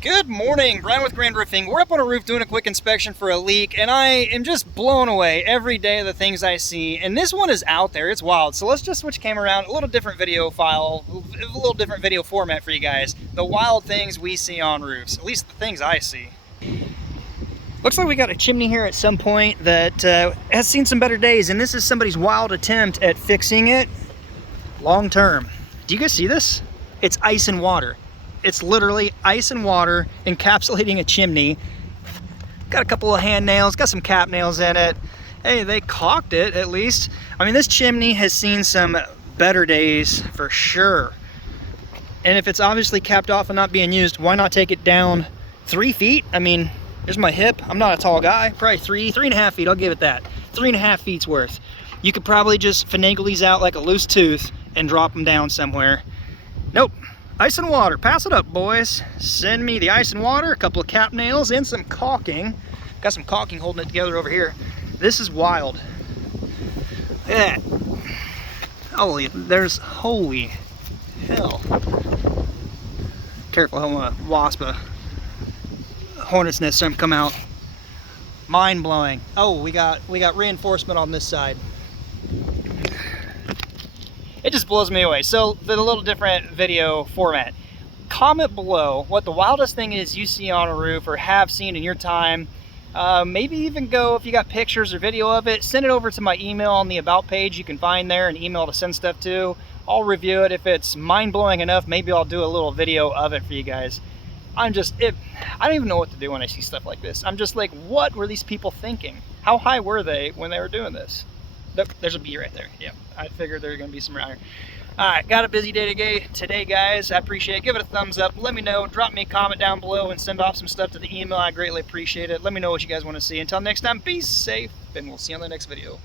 Good morning, Brian with Grand Roofing. We're up on a roof doing a quick inspection for a leak, and I am just blown away every day of the things I see. And this one is out there, it's wild. So let's just switch camera around, a little different video file, a little different video format for you guys. The wild things we see on roofs, at least the things I see. Looks like we got a chimney here at some point that has seen some better days, and this is somebody's wild attempt at fixing it long term. Do you guys see this? It's ice and water. It's literally ice and water encapsulating a chimney. Got a couple of hand nails, got some cap nails in it. Hey, they caulked it at least. I mean, this chimney has seen some better days for sure. And if it's obviously capped off and not being used, why not take it down 3 feet? I mean, there's my hip. I'm not a tall guy. Probably three and a half feet. I'll give it that. 3.5 feet's worth. You could probably just finagle these out like a loose tooth and drop them down somewhere. Nope. Ice and water. Pass it up, boys. Send me the ice and water, a couple of cap nails, and some caulking. Got some caulking holding it together over here. This is wild. Yeah. Holy hell. Careful, I don't want a wasp, a hornet's nest come out. Mind blowing. Oh, we got reinforcement on this side. It just blows me away. So, the little different video format. Comment below what the wildest thing is you see on a roof or have seen in your time. Maybe even go, if you got pictures or video of it, send it over to my email on the About page. You can find there an email to send stuff to. I'll review it. If it's mind-blowing enough, maybe I'll do a little video of it for you guys. I don't even know what to do when I see stuff like this. I'm just like, what were these people thinking? How high were they when they were doing this? There's a bee right there. Yeah, I figured there were going to be some around here. Alright, got a busy day today, guys. I appreciate it. Give it a thumbs up. Let me know. Drop me a comment down below and send off some stuff to the email. I greatly appreciate it. Let me know what you guys want to see. Until next time, be safe, and we'll see you on the next video.